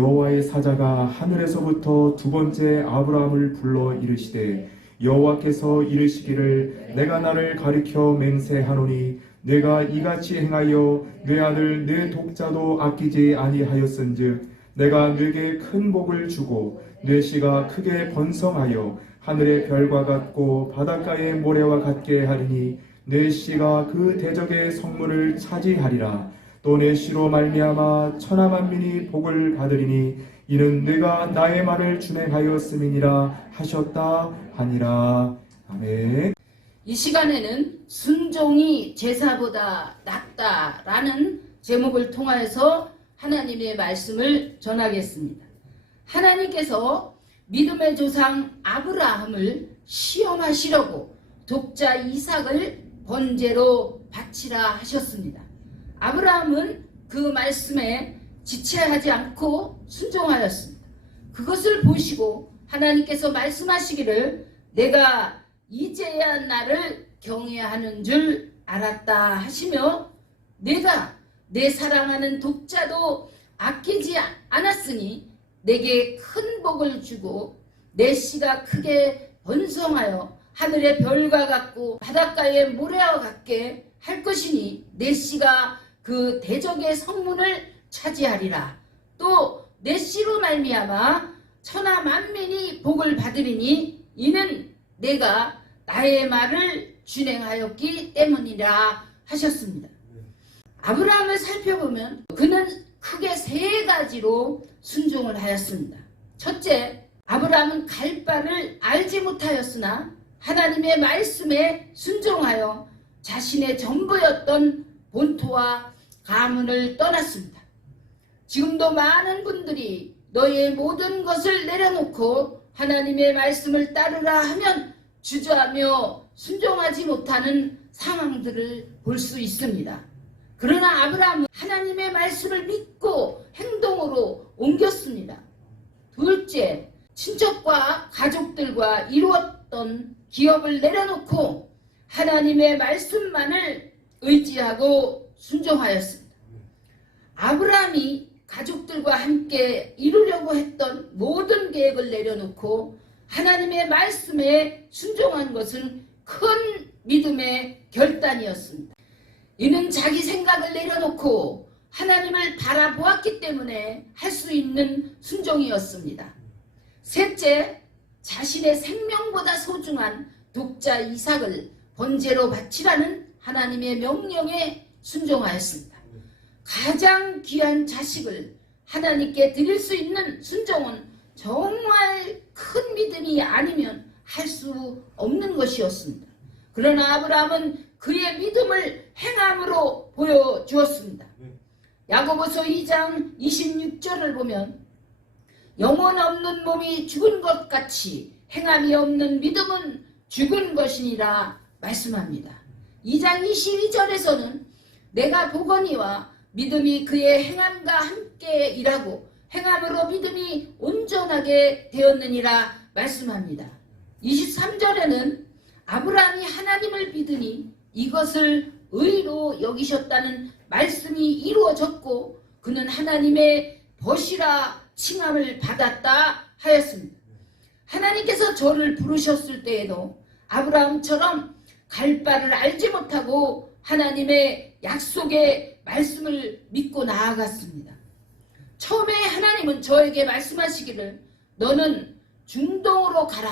여호와의 사자가 하늘에서부터 두 번째 아브라함을 불러 이르시되 여호와께서 이르시기를 내가 나를 가리켜 맹세하노니 내가 이같이 행하여 내 아들 내 독자도 아끼지 아니하였은즉 내가 네게 큰 복을 주고 네 씨가 크게 번성하여 하늘의 별과 같고 바닷가의 모래와 같게 하리니 네 씨가 그 대적의 성문을 차지하리라. 또 내 씨로 말미암아 천하 만민이 복을 받으리니 이는 내가 나의 말을 준행하였음이니라 하셨다 하니라. 아멘. 이 시간에는 순종이 제사보다 낫다라는 제목을 통하여서 하나님의 말씀을 전하겠습니다. 하나님께서 믿음의 조상 아브라함을 시험하시려고 독자 이삭을 번제로 바치라 하셨습니다. 아브라함은 그 말씀에 지체하지 않고 순종하였습니다. 그것을 보시고 하나님께서 말씀하시기를 내가 이제야 나를 경외하는 줄 알았다 하시며 내가 내 사랑하는 독자도 아끼지 않았으니 내게 큰 복을 주고 내 씨가 크게 번성하여 하늘의 별과 같고 바닷가의 모래와 같게 할 것이니 내 씨가 그 대적의 성문을 차지하리라. 또 내 씨로 말미암아 천하 만민이 복을 받으리니 이는 내가 나의 말을 준행하였기 때문이라 하셨습니다. 아브라함을 살펴보면 그는 크게 세 가지로 순종을 하였습니다. 첫째, 아브라함은 갈 바를 알지 못하였으나 하나님의 말씀에 순종하여 자신의 전부였던 본토와 가문을 떠났습니다. 지금도 많은 분들이 너의 모든 것을 내려놓고 하나님의 말씀을 따르라 하면 주저하며 순종하지 못하는 상황들을 볼 수 있습니다. 그러나 아브라함은 하나님의 말씀을 믿고 행동으로 옮겼습니다. 둘째, 친척과 가족들과 이루었던 기업을 내려놓고 하나님의 말씀만을 의지하고 순종하였습니다. 아브라함이 가족들과 함께 이루려고 했던 모든 계획을 내려놓고 하나님의 말씀에 순종한 것은 큰 믿음의 결단이었습니다. 이는 자기 생각을 내려놓고 하나님을 바라보았기 때문에 할 수 있는 순종이었습니다. 셋째, 자신의 생명보다 소중한 독자 이삭을 번제로 바치라는 하나님의 명령에 순종하였습니다. 가장 귀한 자식을 하나님께 드릴 수 있는 순종은 정말 큰 믿음이 아니면 할 수 없는 것이었습니다. 그러나 아브라함은 그의 믿음을 행함으로 보여주었습니다. 야고보서 2장 26절을 보면 영혼 없는 몸이 죽은 것 같이 행함이 없는 믿음은 죽은 것이니라 말씀합니다. 2장 22절에서는 내가 보거니와 믿음이 그의 행함과 함께 일하고 행함으로 믿음이 온전하게 되었느니라 말씀합니다. 23절에는 아브라함이 하나님을 믿으니 이것을 의로 여기셨다는 말씀이 이루어졌고 그는 하나님의 벗이라 칭함을 받았다 하였습니다. 하나님께서 저를 부르셨을 때에도 아브라함처럼 갈 바를 알지 못하고 하나님의 약속의 말씀을 믿고 나아갔습니다. 처음에 하나님은 저에게 말씀하시기를 너는 중동으로 가라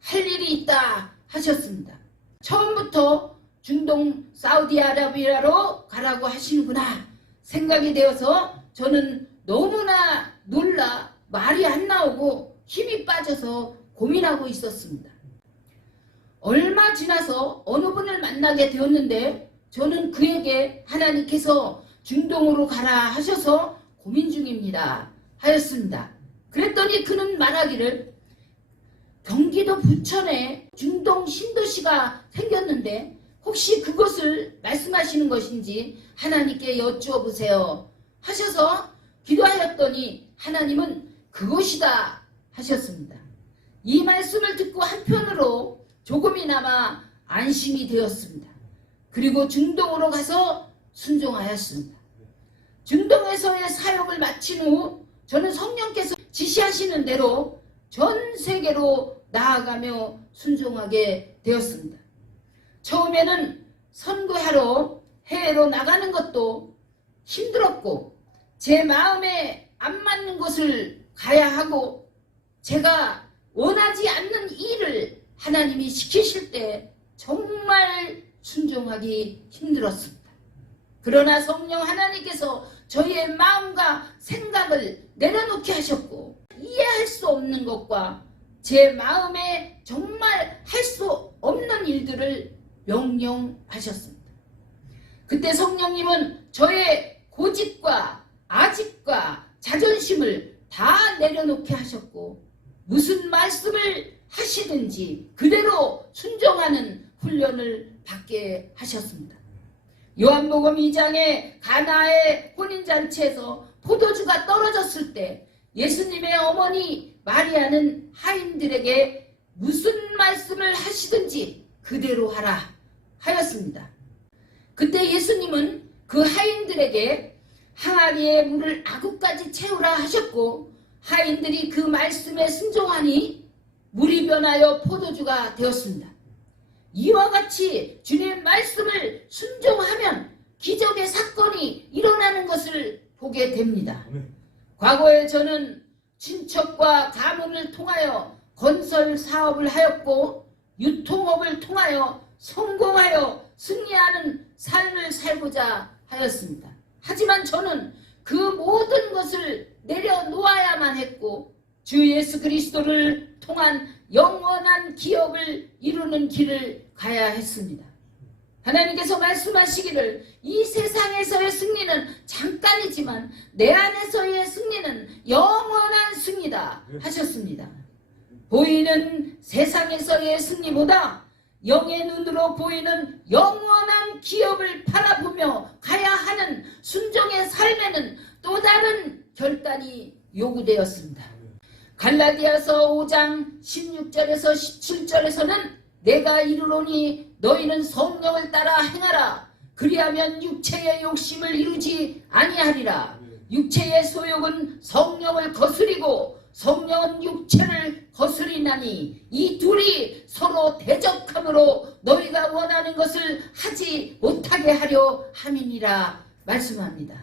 할 일이 있다 하셨습니다. 처음부터 중동 사우디아라비아로 가라고 하시는구나 생각이 되어서 저는 너무나 놀라 말이 안 나오고 힘이 빠져서 고민하고 있었습니다. 얼마 지나서 어느 분을 만나게 되었는데 저는 그에게 하나님께서 중동으로 가라 하셔서 고민 중입니다 하였습니다. 그랬더니 그는 말하기를 경기도 부천에 중동 신도시가 생겼는데 혹시 그것을 말씀하시는 것인지 하나님께 여쭈어보세요 하셔서 기도하였더니 하나님은 그것이다 하셨습니다. 이 말씀을 듣고 한편으로 조금이나마 안심이 되었습니다. 그리고 중동으로 가서 순종하였습니다. 중동에서의 사역을 마친 후 저는 성령께서 지시하시는 대로 전 세계로 나아가며 순종하게 되었습니다. 처음에는 선교하러 해외로 나가는 것도 힘들었고 제 마음에 안 맞는 곳을 가야 하고 제가 원하지 않는 일을 하나님이 시키실 때 정말 순종하기 힘들었습니다. 그러나 성령 하나님께서 저희의 마음과 생각을 내려놓게 하셨고 이해할 수 없는 것과 제 마음에 정말 할 수 없는 일들을 명령하셨습니다. 그때 성령님은 저의 고집과 아집과 자존심을 다 내려놓게 하셨고 무슨 말씀을 하시든지 그대로 순종하는 훈련을 받게 하셨습니다. 요한복음 2장에 가나의 혼인잔치에서 포도주가 떨어졌을 때 예수님의 어머니 마리아는 하인들에게 무슨 말씀을 하시든지 그대로 하라 하였습니다. 그때 예수님은 그 하인들에게 항아리에 물을 아구까지 채우라 하셨고 하인들이 그 말씀에 순종하니 물이 변하여 포도주가 되었습니다. 이와 같이 주님의 말씀을 순종하면 기적의 사건이 일어나는 것을 보게 됩니다. 과거에 저는 친척과 가문을 통하여 건설 사업을 하였고 유통업을 통하여 성공하여 승리하는 삶을 살고자 하였습니다. 하지만 저는 그 모든 것을 내려놓아야만 했고 주 예수 그리스도를 통한 영원한 기업을 이루는 길을 가야 했습니다. 하나님께서 말씀하시기를 이 세상에서의 승리는 잠깐이지만 내 안에서의 승리는 영원한 승리다 하셨습니다. 보이는 세상에서의 승리보다 영의 눈으로 보이는 영원한 기업을 바라보며 가야 하는 순종의 삶에는 또 다른 결단이 요구되었습니다. 갈라디아서 5장 16절에서 17절에서는 내가 이르노니 너희는 성령을 따라 행하라. 그리하면 육체의 욕심을 이루지 아니하리라. 육체의 소욕은 성령을 거스리고 성령은 육체를 거스리나니 이 둘이 서로 대적함으로 너희가 원하는 것을 하지 못하게 하려 함이니라 말씀합니다.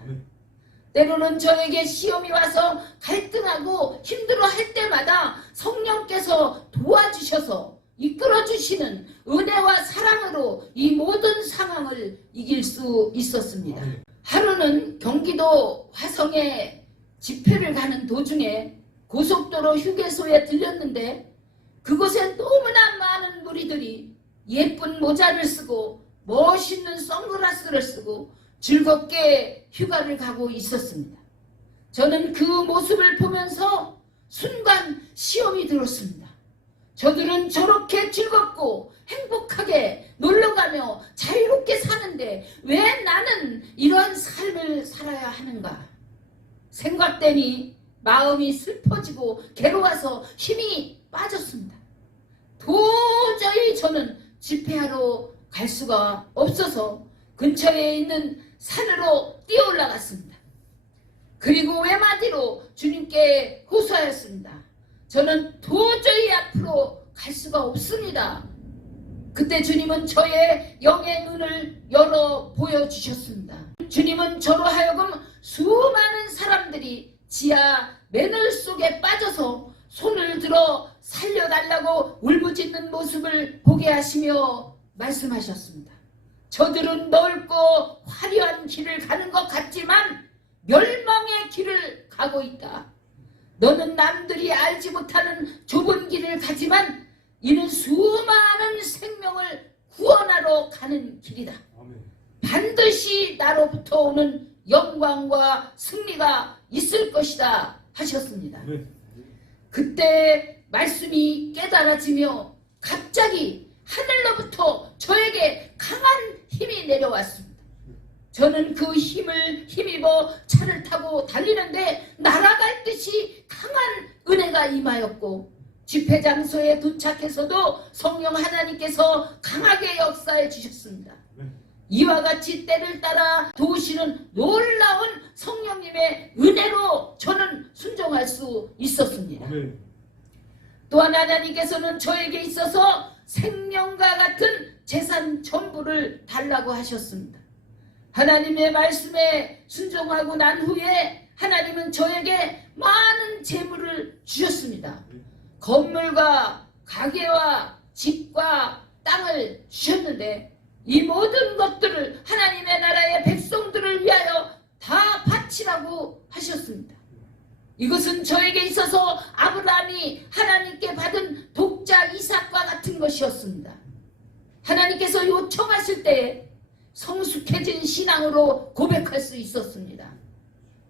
때로는 저에게 시험이 와서 갈등하고 힘들어할 때마다 성령께서 도와주셔서 이끌어주시는 은혜와 사랑으로 이 모든 상황을 이길 수 있었습니다. 하루는 경기도 화성에 집회를 가는 도중에 고속도로 휴게소에 들렸는데 그곳에 너무나 많은 무리들이 예쁜 모자를 쓰고 멋있는 선글라스를 쓰고 즐겁게 휴가를 가고 있었습니다. 저는 그 모습을 보면서 순간 시험이 들었습니다. 저들은 저렇게 즐겁고 행복하게 놀러가며 자유롭게 사는데 왜 나는 이러한 삶을 살아야 하는가 생각되니 마음이 슬퍼지고 괴로워서 힘이 빠졌습니다. 도저히 저는 집회하러 갈 수가 없어서 근처에 있는 산으로 뛰어 올라갔습니다. 그리고 외마디로 주님께 호소하였습니다. 저는 도저히 앞으로 갈 수가 없습니다. 그때 주님은 저의 영의 눈을 열어 보여주셨습니다. 주님은 저로 하여금 수많은 사람들이 지하 맨홀 속에 빠져서 손을 들어 살려달라고 울부짖는 모습을 보게 하시며 말씀하셨습니다. 저들은 넓고 화려한 길을 가는 것 같지만 멸망의 길을 가고 있다. 너는 남들이 알지 못하는 좁은 길을 가지만 이는 수많은 생명을 구원하러 가는 길이다. 반드시 나로부터 오는 영광과 승리가 있을 것이다 하셨습니다. 그때 말씀이 깨달아지며 갑자기 하늘로부터 저에게 강한 힘이 내려왔습니다. 저는 그 힘을 힘입어 차를 타고 달리는데 날아갈 듯이 강한 은혜가 임하였고 집회 장소에 도착해서도 성령 하나님께서 강하게 역사해 주셨습니다. 이와 같이 때를 따라 도우시는 놀라운 성령님의 은혜로 저는 순종할 수 있었습니다. 아멘. 또한 하나님께서는 저에게 있어서 생명과 같은 재산 전부를 달라고 하셨습니다. 하나님의 말씀에 순종하고 난 후에 하나님은 저에게 많은 재물을 주셨습니다. 건물과 가게와 집과 땅을 주셨는데 이 모든 것들을 하나님의 나라의 백성들을 위하여 다 바치라고 하셨습니다. 이것은 저에게 있어서 아브라함이 하나님께 받은 독자 이삭과 같은 것이었습니다. 하나님께서 요청하실 때에 성숙해진 신앙으로 고백할 수 있었습니다.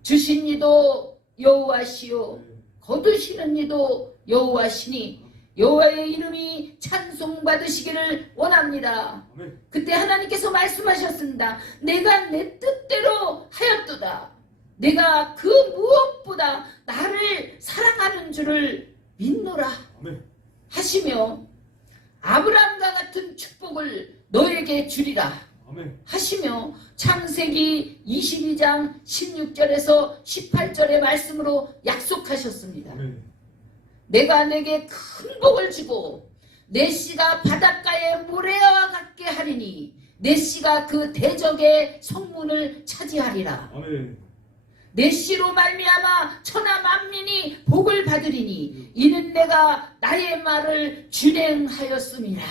주신 이도 여호와시요 거두시는 이도 여호와시니 여호와의 이름이 찬송받으시기를 원합니다. 그때 하나님께서 말씀하셨습니다. 내가 내 뜻대로 하였도다. 내가 그 무엇보다 나를 사랑하는 줄을 믿노라 하시며 아브라함과 같은 축복을 너에게 주리라 하시며 창세기 22장 16절에서 18절의 말씀으로 약속하셨습니다. 내가 내게 큰 복을 주고 내 씨가 바닷가의 모래와 같게 하리니 내 씨가 그 대적의 성문을 차지하리라. 내 씨로 말미암아 천하 만민이 복을 받으리니 이는 내가 나의 말을 준행하였음이라.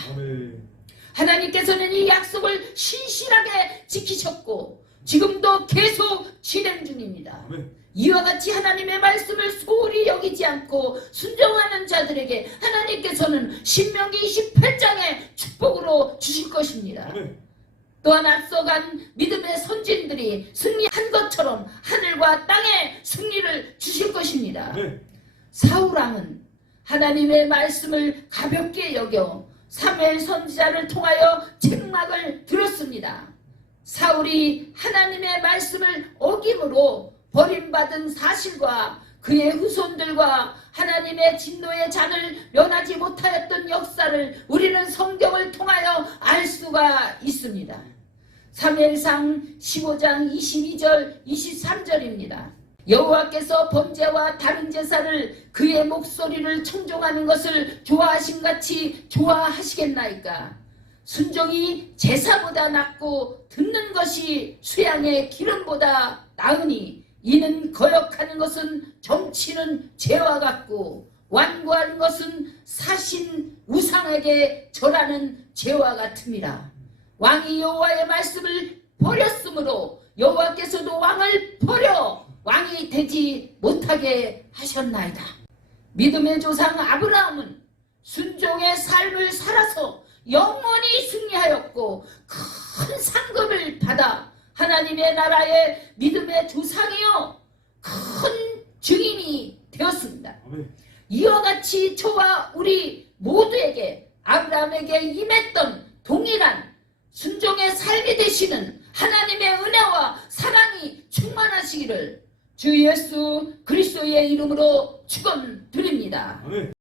하나님께서는 이 약속을 신실하게 지키셨고 지금도 계속 진행 중입니다. 이와 같이 하나님의 말씀을 소홀히 여기지 않고 순종하는 자들에게 하나님께서는 신명기 28장의 축복으로 주실 것입니다. 또한 앞서간 믿음의 선진들이 승리한 것처럼 하늘과 땅에 승리를 주실 것입니다. 사울왕은 하나님의 말씀을 가볍게 여겨 사무엘 선지자를 통하여 책망을 들었습니다. 사울이 하나님의 말씀을 어김으로 버림받은 사실과 그의 후손들과 하나님의 진노의 잔을 면하지 못하였던 역사를 우리는 성경을 통하여 알 수가 있습니다. 사무엘상 15장 22절 23절입니다. 여호와께서 번제와 다른 제사를 그의 목소리를 청종하는 것을 좋아하심같이 좋아하시겠나이까. 순종이 제사보다 낫고 듣는 것이 수양의 기름보다 나으니 이는 거역하는 것은 정치는 죄와 같고 완고하는 것은 사신 우상에게 절하는 죄와 같음이라. 왕이 여호와의 말씀을 버렸으므로 여호와께서도 왕을 버려 왕이 되지 못하게 하셨나이다. 믿음의 조상 아브라함은 순종의 삶을 살아서 영원히 승리하였고 큰 상급을 받아 하나님의 나라의 믿음의 조상이요 큰 증인이 되었습니다. 이와 같이 저와 우리 모두에게 아브라함에게 임했던 동일한 순종의 삶이 되시는 하나님의 은혜와 사랑이 충만하시기를 주 예수 그리스도의 이름으로 축원드립니다.